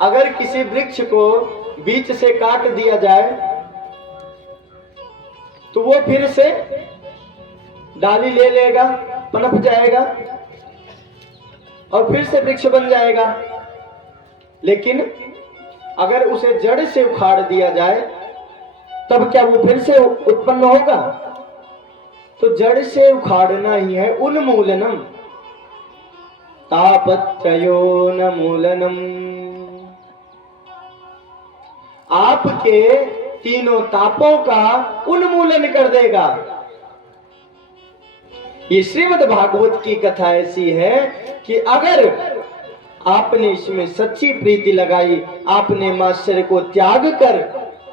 अगर किसी वृक्ष को बीच से काट दिया जाए तो वो फिर से डाली ले लेगा, पनप जाएगा और फिर से वृक्ष बन जाएगा। लेकिन अगर उसे जड़ से उखाड़ दिया जाए तब क्या वो फिर से उत्पन्न होगा? तो जड़ से उखाड़ना ही है उन्मूलनम, तापत्रयोन्मूलनम। आपके तीनों तापों का उन्मूलन कर देगा। ये श्रीमद् भागवत की कथा ऐसी है कि अगर आपने इसमें सच्ची प्रीति लगाई, आपने मास्टर को त्याग कर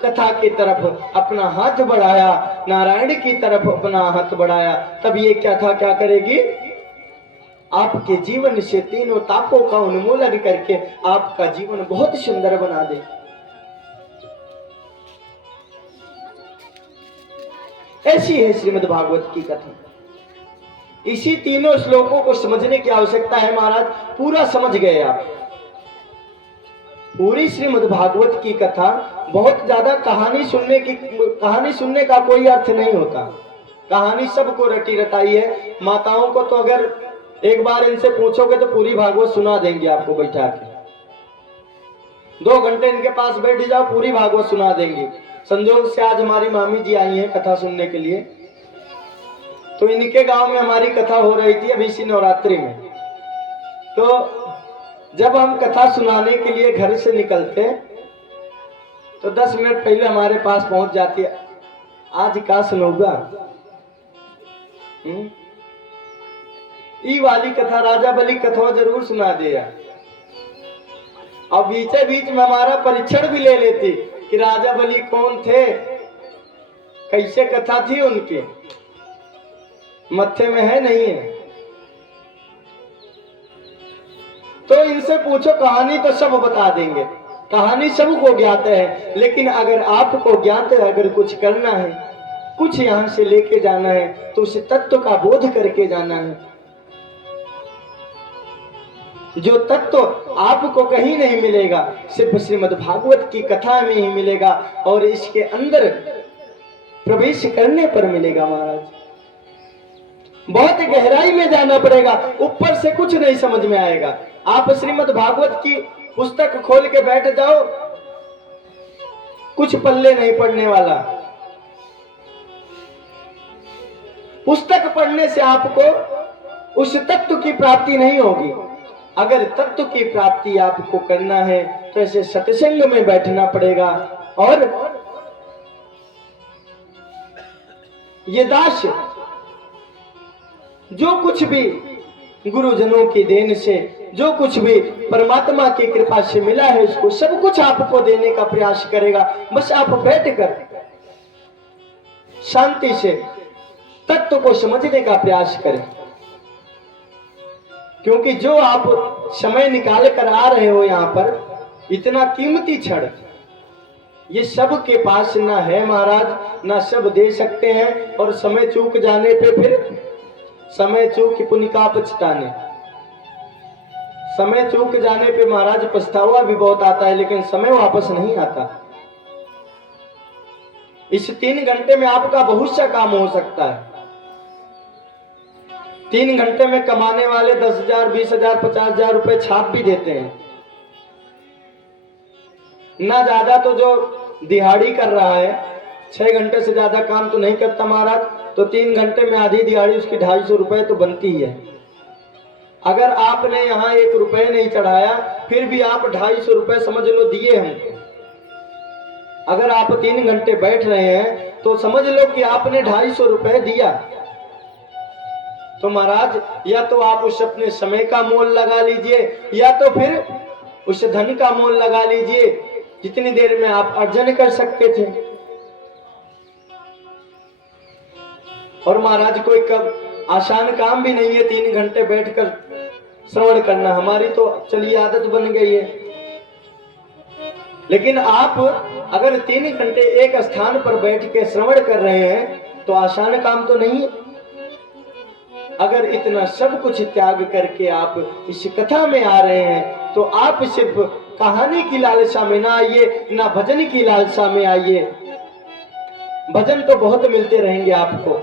कथा की तरफ अपना हाथ बढ़ाया, नारायण की तरफ अपना हाथ बढ़ाया, तब ये कथा क्या करेगी? आपके जीवन से तीनों तापों का उन्मूलन करके आपका जीवन बहुत सुंदर बना दे। ऐसी है श्रीमद् भागवत की कथा। इसी तीनों श्लोकों को समझने की आवश्यकता है महाराज। पूरा समझ गए आप? पूरी श्रीमद् भागवत की कथा, बहुत ज्यादा कहानी सुनने का कोई अर्थ नहीं होता। कहानी सबको रटी रटाई है। माताओं को तो अगर एक बार इनसे पूछोगे तो पूरी भागवत सुना देंगे आपको बैठा के। 2 घंटे इनके पास बैठ जाओ, पूरी भागवत सुना देंगे। संजोग से आज हमारी मामी जी आई हैं कथा सुनने के लिए, तो इनके गांव में हमारी कथा हो रही थी अभी इसी नवरात्रि में। तो जब हम कथा सुनाने के लिए घर से निकलते तो 10 मिनट पहले हमारे पास पहुंच जाती है, आज का सुनोगा? ई वाली कथा, राजा बलि कथा जरूर सुना दे यार। और बीचे बीच में हमारा परीक्षण भी ले लेती कि राजा बलि कौन थे, कैसे कथा थी उनकी, मत्थे में है नहीं है। तो इनसे पूछो, कहानी तो सब बता देंगे, कहानी सबको ज्ञात है। लेकिन अगर आपको ज्ञात है, अगर कुछ करना है, कुछ यहां से लेके जाना है, तो उस तत्व का बोध करके जाना है। जो तत्व आपको कहीं नहीं मिलेगा, सिर्फ श्रीमद् भागवत की कथा में ही मिलेगा और इसके अंदर प्रवेश करने पर मिलेगा महाराज। बहुत गहराई में जाना पड़ेगा, ऊपर से कुछ नहीं समझ में आएगा। आप श्रीमद् भागवत की पुस्तक खोल के बैठ जाओ, कुछ पल्ले नहीं पड़ने वाला। पुस्तक पढ़ने से आपको उस तत्व की प्राप्ति नहीं होगी। अगर तत्व की प्राप्ति आपको करना है तो ऐसे सत्संग में बैठना पड़ेगा। और ये दास जो कुछ भी गुरुजनों की देन से, जो कुछ भी परमात्मा की कृपा से मिला है, उसको सब कुछ आपको देने का प्रयास करेगा। बस आप बैठकर शांति से तत्व को समझने का प्रयास करें। क्योंकि जो आप समय निकाल कर आ रहे हो यहाँ पर, इतना कीमती क्षण ये सब के पास ना है महाराज, ना सब दे सकते हैं। और समय चूक जाने पे फिर समय चूक पुण्य का पछताने, समय चूक जाने पे महाराज पछतावा भी बहुत आता है, लेकिन समय वापस नहीं आता। इस 3 घंटे में आपका बहुत सा काम हो सकता है। 3 घंटे में कमाने वाले 10,000, 20,000, 50,000 रुपए छाप भी देते हैं। ना ज्यादा तो जो दिहाड़ी कर रहा है 6 घंटे से ज्यादा काम तो नहीं करता महाराज, तो 3 घंटे में आधी दिहाड़ी उसकी 250 रुपए तो बनती ही है। अगर आपने यहाँ 1 रुपए नहीं चढ़ाया, फिर भी आप 250 रुपए समझ लो दिए हमको। अगर आप 3 घंटे बैठ रहे हैं तो समझ लो कि आपने 250 रुपए दिया। तो महाराज या तो आप उस अपने समय का मोल लगा लीजिए, या तो फिर उस धन का मोल लगा लीजिए जितनी देर में आप अर्जन कर सकते थे। और महाराज कोई आसान काम भी नहीं है 3 घंटे बैठकर श्रवण करना। हमारी तो चलिए आदत बन गई है। लेकिन आप अगर 3 घंटे एक स्थान पर बैठ के श्रवण कर रहे हैं तो आसान काम तो नहीं है। अगर इतना सब कुछ त्याग करके आप इस कथा में आ रहे हैं तो आप सिर्फ कहानी की लालसा में ना आइए, ना भजन की लालसा में आइए। भजन तो बहुत मिलते रहेंगे आपको,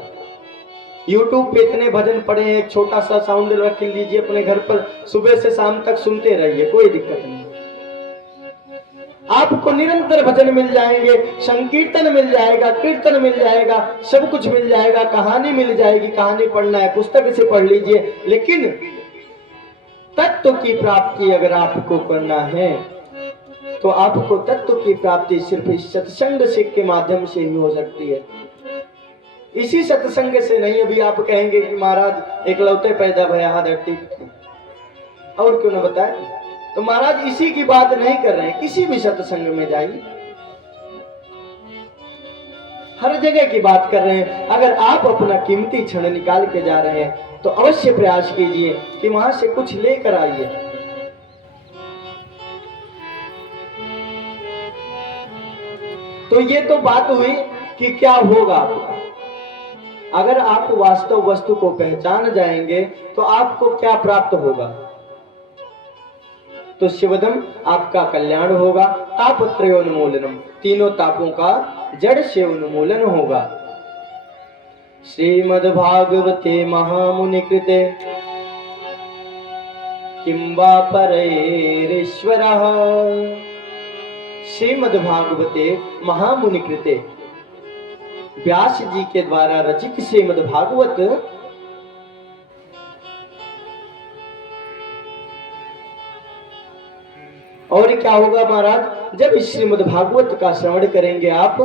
YouTube पे इतने भजन पड़े हैं, एक छोटा सा साउंड रख लीजिए अपने घर पर, सुबह से शाम तक सुनते रहिए, कोई दिक्कत नहीं। आपको निरंतर भजन मिल जाएंगे, संकीर्तन मिल जाएगा, कीर्तन मिल जाएगा, सब कुछ मिल जाएगा, कहानी मिल जाएगी। कहानी पढ़ना है पुस्तक से पढ़ लीजिए, लेकिन तत्व की प्राप्ति अगर आपको करना है तो आपको तत्व की प्राप्ति सिर्फ इस सत्संग से के माध्यम से ही हो सकती है। इसी सत्संग से नहीं। अभी आप कहेंगे कि महाराज एकलौते पैदा भया धरती, और क्यों ना बताए, तो महाराज इसी की बात नहीं कर रहे हैं। किसी भी सत्संग में जाइए, हर जगह की बात कर रहे हैं। अगर आप अपना कीमती क्षण निकाल के जा रहे हैं तो अवश्य प्रयास कीजिए कि वहां से कुछ लेकर आइए। तो ये तो बात हुई कि क्या होगा आपका। अगर आप वास्तव वस्तु को पहचान जाएंगे तो आपको क्या प्राप्त होगा। तो शिवदम आपका कल्याण होगा। तापत्रयोन्मूलनम, तीनों तापों का जड़ से उन्मूलन होगा। श्रीमद्भागवते महामुनि कृते किं वा परैरीश्वरः। श्रीमद्भागवते महामुनि कृते, व्यास जी के द्वारा रचित श्रीमद्भागवत और क्या होगा महाराज, जब इस श्रीमद्भागवत का श्रवण करेंगे आप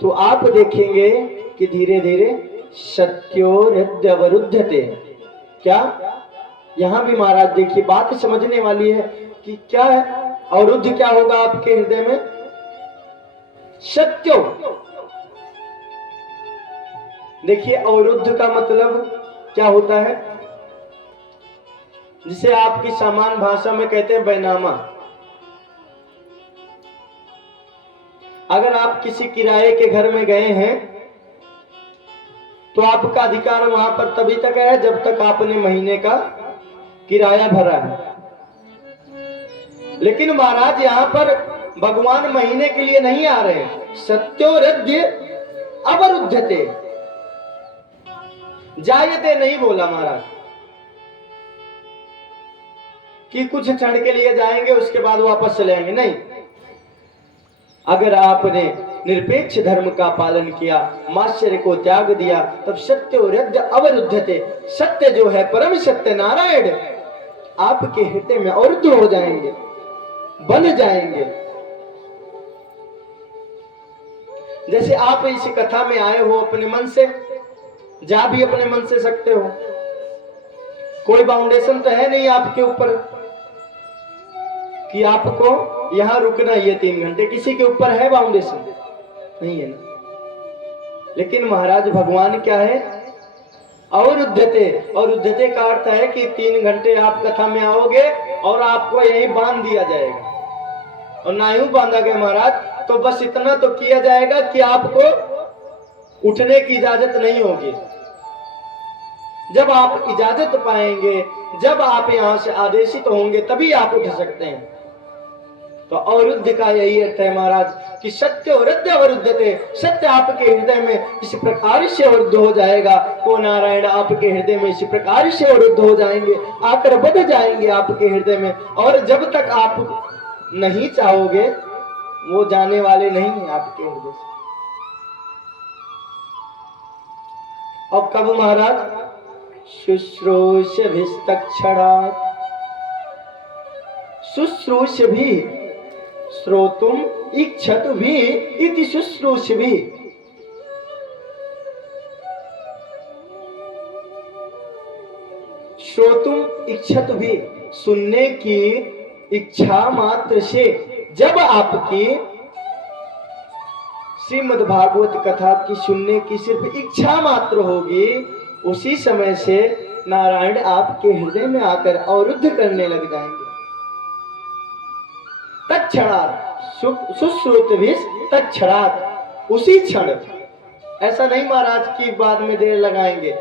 तो आप देखेंगे कि धीरे धीरे सत्योरद्यवरुध्यते। क्या यहां भी महाराज देखिए बात समझने वाली है कि क्या है अवरुद्ध, क्या होगा आपके हृदय में, सत्यो। देखिए अवरुद्ध का मतलब क्या होता है, जिसे आपकी सामान्य भाषा में कहते हैं बैनामा। अगर आप किसी किराए के घर में गए हैं तो आपका अधिकार वहां पर तभी तक है जब तक आपने महीने का किराया भरा है। लेकिन महाराज यहां पर भगवान महीने के लिए नहीं आ रहे हैं। सत्योरद्य अवरुद्धते, जायते नहीं बोला महाराज कि कुछ क्षण के लिए जाएंगे उसके बाद वापस चले आएंगे, नहीं। अगर आपने निरपेक्ष धर्म का पालन किया, मात्सर्य को त्याग दिया, तब सत्योरद्य अवरुद्धते, सत्य जो है परम सत्य नारायण आपके हृदय में अवरुद्ध हो जाएंगे, बन जाएंगे। जैसे आप इस कथा में आए हो अपने मन से, जा भी अपने मन से सकते हो, कोई बाउंडेशन तो है नहीं आपके ऊपर कि आपको यहां रुकना ही है 3 घंटे, किसी के ऊपर है बाउंडेशन? नहीं है ना। लेकिन महाराज भगवान क्या है, अवरुद्धते। अवरुद्धते का अर्थ है कि 3 घंटे आप कथा में आओगे और आपको यहीं बांध दिया जाएगा, और ना यूं बांधा गया महाराज तो बस इतना तो किया जाएगा कि आपको उठने की इजाजत नहीं होगी। जब आप इजाजत पाएंगे, जब आप यहां से आदेशित होंगे, तभी आप उठ सकते हैं। तो अवरुद्ध का यही अर्थ है महाराज कि सत्य अवरुद्ध अवरुद्धते, सत्य आपके हृदय में इस प्रकार से अवरुद्ध हो जाएगा, वो नारायण आपके हृदय में इस प्रकार से अवरुद्ध हो जाएंगे, आकर बढ़ जाएंगे आपके हृदय में। और जब तक आप नहीं चाहोगे वो जाने वाले नहीं है आपके हृदय से। और कब महाराज, शुश्रूषभिस्तक्षणात्, शुश्रूष भी श्रोतुम इच्छतु भी इति शुश्रूष भी। श्रोतुम इच्छतु भी, सुनने की इच्छा मात्र से जब आपकी श्रीमद् भागवत कथा की सुनने की सिर्फ इच्छा मात्र होगी, उसी समय से नारायण आपके हृदय में आकर अवरुद्ध करने लग जाएंगे। तत्क्षणात्, सुश्रुतभिः तत्क्षणात्, उसी क्षण। ऐसा नहीं महाराज की बाद में देर लगाएंगे।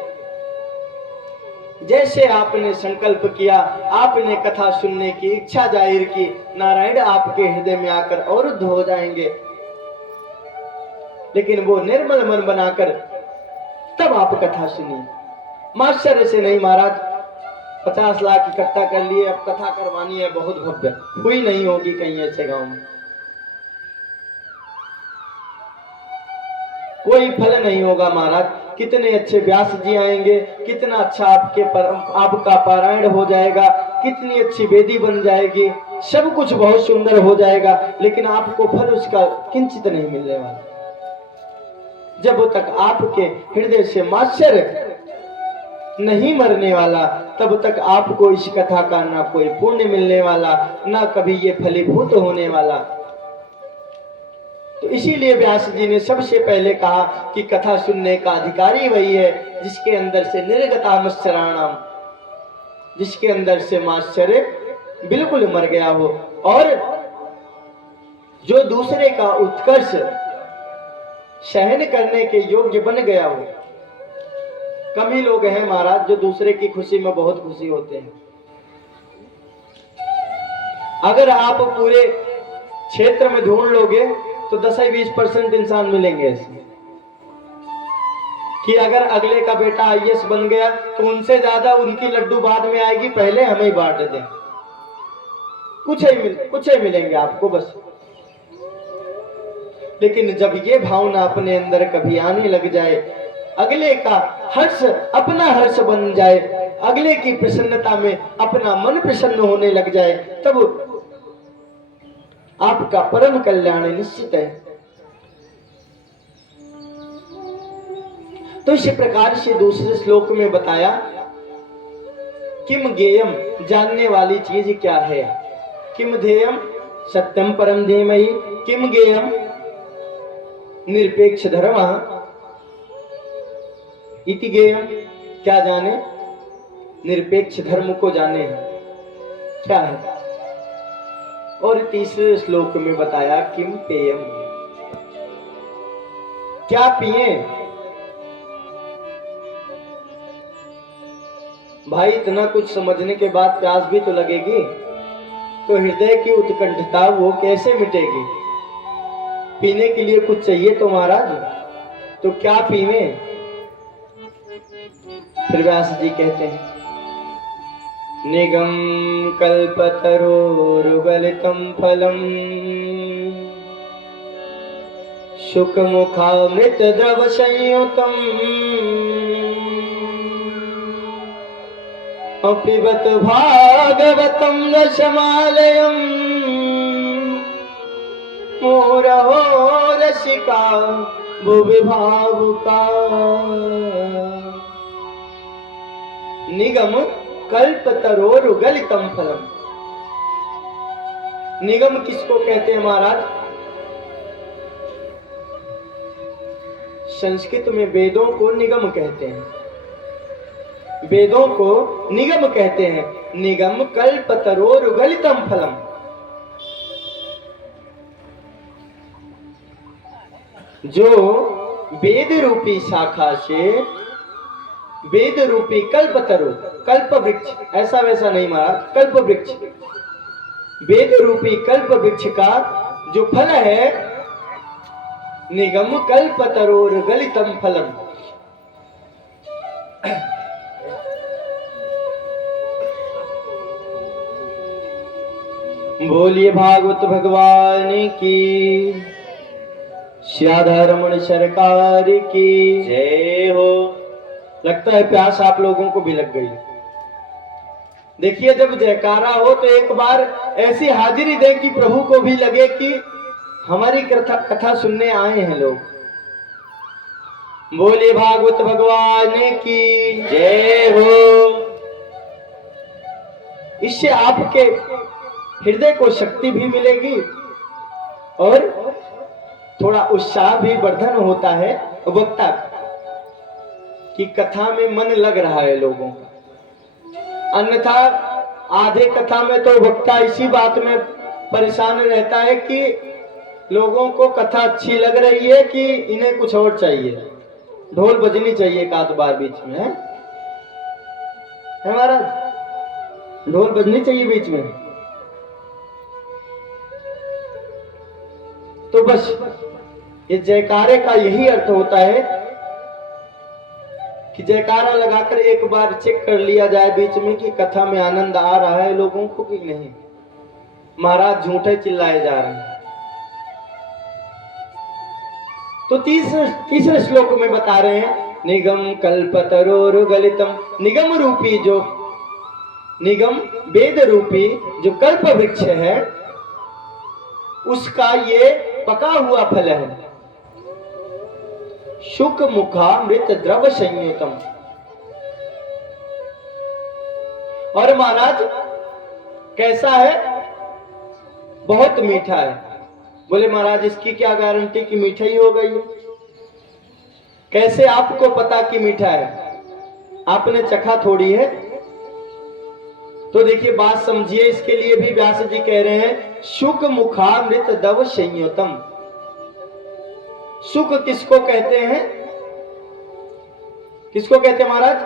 जैसे आपने संकल्प किया, आपने कथा सुनने की इच्छा जाहिर की, नारायण आपके हृदय में आकर अवरुद्ध हो जाएंगे। लेकिन वो निर्मल मन बनाकर तब आप कथा सुनिए, मास्टर से नहीं महाराज 50 लाख इकट्ठा कर लिए, अब कथा करवानी है बहुत भव्य, हुई नहीं होगी कहीं ऐसे गांव में, कोई फल नहीं होगा महाराज। कितने अच्छे व्यास जी आएंगे, कितना अच्छा आपका पारायण हो जाएगा, कितनी अच्छी वेदी बन जाएगी, सब कुछ बहुत सुंदर हो जाएगा, लेकिन आपको फल उसका किंचित नहीं मिलने वाला। जब तक आपके हृदय से मात्सर्य नहीं मरने वाला, तब तक आपको इस कथा का ना कोई पुण्य मिलने वाला, ना कभी ये फलीभूत होने वाला। तो इसीलिए व्यास जी ने सबसे पहले कहा कि कथा सुनने का अधिकारी वही है जिसके अंदर से निर्गतामश्चराणाम, जिसके अंदर से माश्चर्य बिल्कुल मर गया हो, और जो दूसरे का उत्कर्ष सहन करने के योग्य बन गया हो। कम ही लोग हैं महाराज जो दूसरे की खुशी में बहुत खुशी होते हैं। अगर आप पूरे क्षेत्र में ढूंढ लोगे तो 10-20% इंसान मिलेंगे ऐसे कि अगर अगले का बेटा आईएएस बन गया तो उनसे ज्यादा उनकी लड्डू बाद में आएगी, पहले हमें ही बांट दें। कुछ ही मिलेंगे आपको बस। लेकिन जब ये भावना अपने अंदर कभी आने लग जाए, अगले का हर्ष अपना हर्ष बन जाए, अगले की प्रसन्नता में अपना मन प्रसन्न होने लग जाए, तब आपका परम कल्याण निश्चित है। तो इस प्रकार से दूसरे श्लोक में बताया किम गेयम, जानने वाली चीज क्या है, किम ध्येयम सत्यम परम धीमहि, किम गेयम निरपेक्ष धर्म इति गेयम, क्या जाने, निरपेक्ष धर्म को जाने क्या है। और तीसरे श्लोक में बताया किम पेयम, क्या पिए। भाई इतना कुछ समझने के बाद प्यास भी तो लगेगी, तो हृदय की उत्कंठता वो कैसे मिटेगी। पीने के लिए कुछ चाहिए तो महाराज, तो क्या पीवे। फिर व्यास जी कहते हैं निगम कल्पतरोरुगलितं फलम् शुकमुखामृत द्रव संयुतम् पिबत भागवतं रसमालयम् मुहुरहो रसिका भुवि भावुका। निगम कल्पतरोरुगलितं फलम्, निगम किसको कहते हैं महाराज। संस्कृत में वेदों को निगम कहते हैं, वेदों को निगम कहते हैं। निगम कल्पतरोरुगलितं फलम्, जो वेद रूपी शाखा से, वेद रूपी कल्पतरु, कल्प वृक्ष, ऐसा वैसा नहीं महाराज, कल्प वृक्ष, वेद रूपी कल्प वृक्ष का जो फल है, निगम कल्पतरोरुगलितं फलम्। बोलिए भागवत भगवान की, श्याधारमण सरकार की जय हो। लगता है प्यास आप लोगों को भी लग गई। देखिए जब जयकारा हो तो एक बार ऐसी हाजिरी दे कि प्रभु को भी लगे कि हमारी कथा सुनने आए हैं लोग। बोलिए भागवत भगवान की जय हो। इससे आपके हृदय को शक्ति भी मिलेगी और थोड़ा उत्साह भी वर्धन होता है वक्ता कि कथा में मन लग रहा है लोगों का। अन्यथा आधे कथा में तो वक्ता इसी बात में परेशान रहता है कि लोगों को कथा अच्छी लग रही है कि इन्हें कुछ और चाहिए, ढोल बजनी चाहिए एक आध बार बीच में है। है महाराज, ढोल बजनी चाहिए बीच में। तो बस ये जयकारे का यही अर्थ होता है कि जयकारा लगाकर एक बार चेक कर लिया जाए बीच में कि कथा में आनंद आ रहा है लोगों को कि नहीं। महाराज झूठे चिल्लाए जा रहे हैं। तो तीसरे श्लोक में बता रहे हैं निगम कल्पतरोर गलितम, निगम रूपी जो निगम वेद रूपी जो कल्प वृक्ष है उसका ये पका हुआ फल है, शुक मुखामृत द्रव संयुतम। और महाराज कैसा है? बहुत मीठा है। बोले महाराज इसकी क्या गारंटी कि मीठा ही होगा ये? कैसे आपको पता कि मीठा है? आपने चखा थोड़ी है। तो देखिए बात समझिए, इसके लिए भी व्यास जी कह रहे हैं शुक मुखामृत दव संयुतम। सुख किसको कहते हैं? किसको कहते हैं महाराज?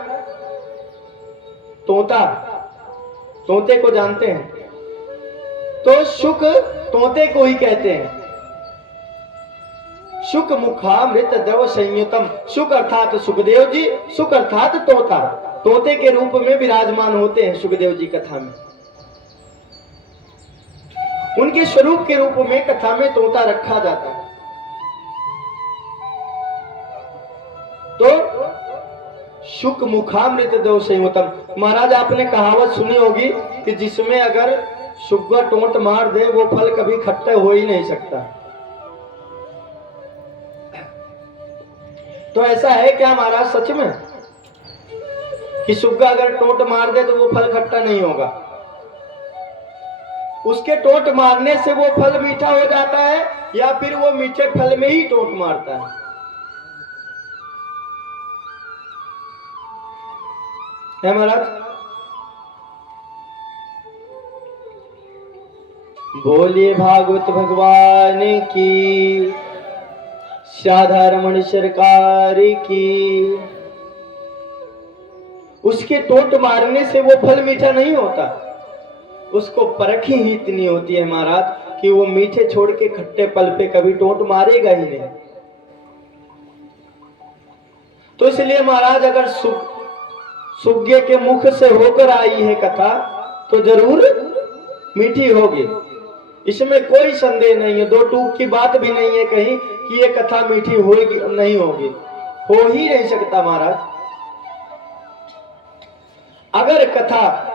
तोता। तोते को जानते हैं? तो शुक तोते को ही कहते हैं। शुक मुखामृत दव संयुतम। शुक अर्थात सुखदेव जी, सुख अर्थात तोता। तोते के रूप में विराजमान होते हैं सुखदेव जी कथा में। उनके स्वरूप के रूप में कथा में तोता रखा जाता है। तो शुक मुखामृत दव संयुतम। महाराज आपने कहावत सुनी होगी कि जिसमें अगर सुग्गा टोंट मार दे वो फल कभी खट्टा हो ही नहीं सकता। तो ऐसा है क्या महाराज सच में कि सुग्गा अगर टोंट मार दे तो वो फल खट्टा नहीं होगा? उसके टोंट मारने से वो फल मीठा हो जाता है या फिर वो मीठे फल में ही टोंट मारता है महाराज? बोलिए भागवत भगवान की, साधारण सरकार की। उसके टोंट मारने से वो फल मीठा नहीं होता, उसको परख ही इतनी होती है महाराज कि वो मीठे छोड़ के खट्टे फल पे कभी टोंट मारेगा ही नहीं। तो इसलिए महाराज अगर सुग्गे के मुख से होकर आई है कथा तो जरूर मीठी होगी, इसमें कोई संदेह नहीं है। दो टूक की बात भी नहीं है कहीं कि ये कथा मीठी होगी नहीं होगी, हो ही नहीं सकता महाराज। अगर कथा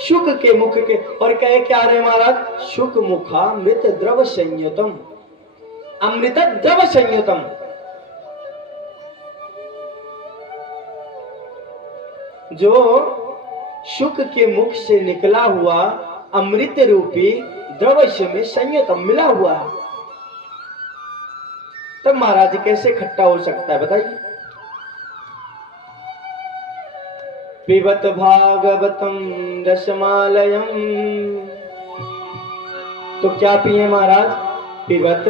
शुक के मुख के, और कहे क्या रहे महाराज? शुक मुखामृत द्रव संयुतम, अमृत द्रव संयुतम। जो शुक के मुख से निकला हुआ अमृत रूपी द्रवस्य में संयुतम मिला हुआ है, तब महाराज कैसे खट्टा हो सकता है बताइए? पिबत भागवतम रसमालयम। तो क्या पिए महाराज? पिबत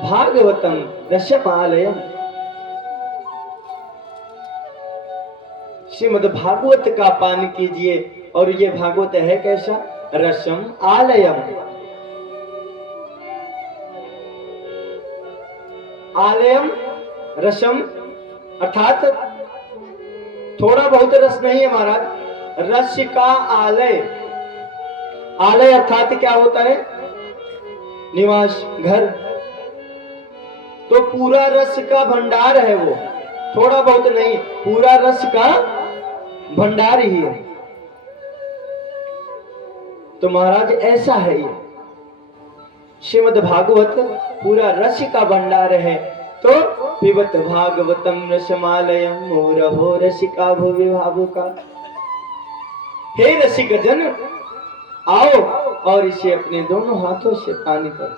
भागवतम रसमालयम। श्रीमद् भागवत का पान कीजिए। और ये भागवत है कैसा? रसम आलयम। आलयम रसम अर्थात थोड़ा बहुत रस नहीं है महाराज, रस का आलय। आलय अर्थात क्या होता है? निवास, घर। तो पूरा रस का भंडार है वो, थोड़ा बहुत नहीं, पूरा रस का भंडार ही है। तो महाराज ऐसा है ये श्रीमद् भागवत, पूरा रस का भंडार है। तो पिबत भागवतम रसमालयम मोरहो रसिका भुवि भावुका। हे रसिक जन, आओ और इसे अपने दोनों हाथों से पानी करो।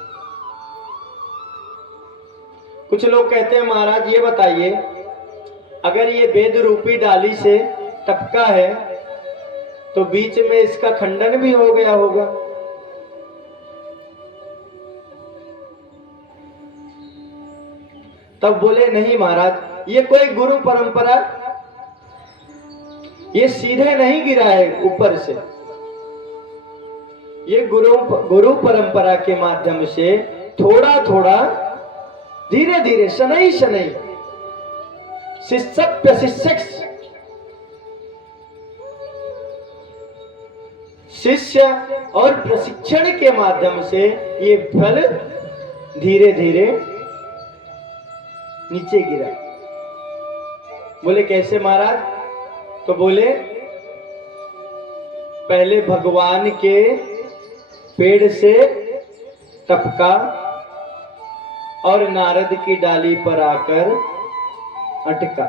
कुछ लोग कहते हैं महाराज ये बताइए, अगर ये वेद रूपी डाली से टपका है तो बीच में इसका खंडन भी हो गया होगा। तब बोले नहीं महाराज, ये कोई गुरु परंपरा ये सीधे नहीं गिरा है ऊपर से, ये गुरु परंपरा के माध्यम से थोड़ा थोड़ा धीरे धीरे शनै शनै शिक्षक प्रशिक्षक शिष्य और प्रशिक्षण के माध्यम से ये फल धीरे धीरे नीचे गिरा। बोले कैसे महाराज? तो बोले पहले भगवान के पेड़ से टपका और नारद की डाली पर आकर अटका,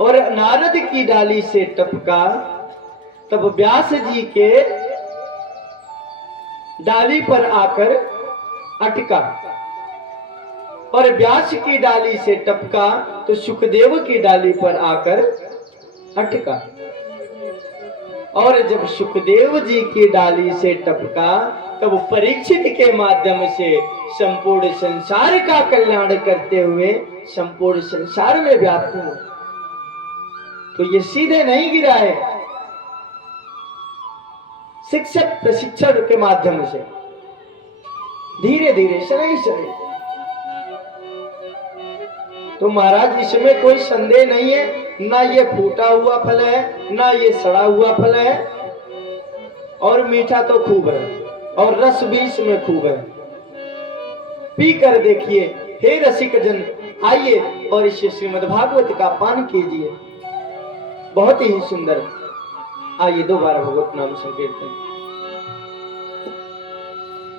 और नारद की डाली से टपका तब व्यास जी के डाली पर आकर अटका, और व्यास की डाली से टपका तो सुखदेव की डाली पर आकर अटका, और जब सुखदेव जी की डाली से टपका तब परीक्षित के माध्यम से संपूर्ण संसार का कल्याण करते हुए संपूर्ण संसार में व्याप्त हो। तो ये सीधे नहीं गिरा है, शिक्षक प्रशिक्षण के माध्यम से धीरे धीरे शनै शनै। तो महाराज इसमें कोई संदेह नहीं है, ना ये फूटा हुआ फल है ना ये सड़ा हुआ फल है, और मीठा तो खूब है और रस भी इसमें खूब है। पी कर देखिए हे रसिक जन, आइए और इस श्रीमद् भागवत का पान कीजिए, बहुत ही सुंदर। आइए दोबारा भगवत नाम संकीर्तन।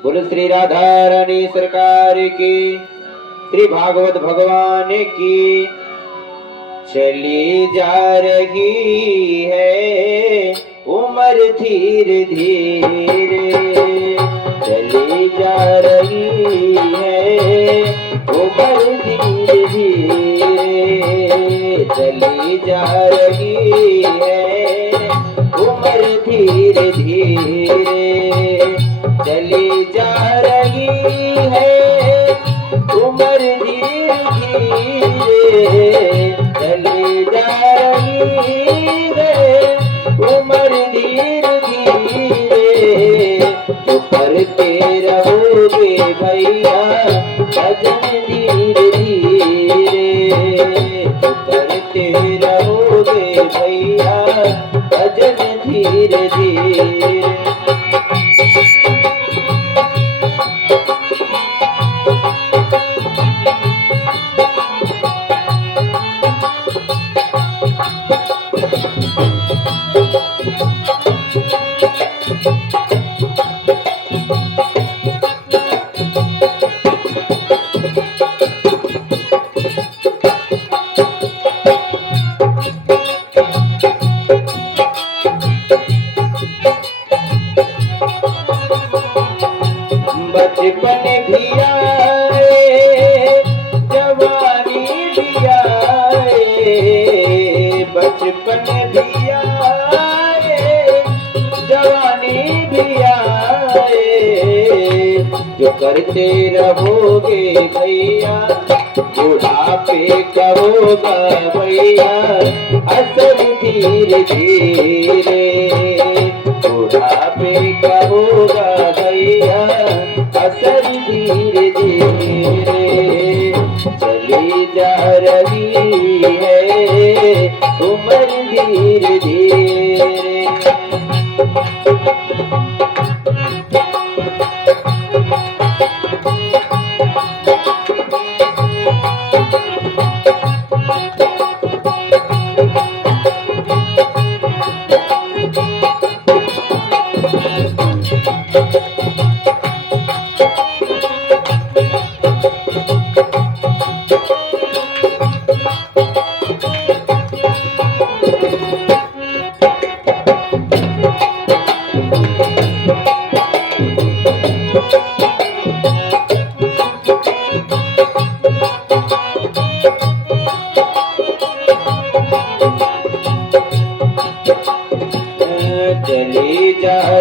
बोल श्री राधा रानी सरकार की, श्री भागवत भगवान की। चली जा रही है उम्र धीरे धीरे, चली जा रही है उम्र धीरे धीरे, चली जा रही है उम्र धीरे धीरे, चली जा रही है उम्र धीरे धीरे, चली जा रही है उम्र धीरे धीरे। जो करते रहोगे भैया भजन धीरे धीरे, जो करते रहोगे भैया भजन धीरे धीरे। बचपन भी आए जवानी भी आए, बचपन भी आए जवानी भी आए। जो करते रहोगे भैया बुढ़ापे का होगा भैया असर धीरे धीरे, बुढ़ापे का होगा भैया असर धीरे धीरे। चली जा रही है उम्र धीरे धीरे। चली जा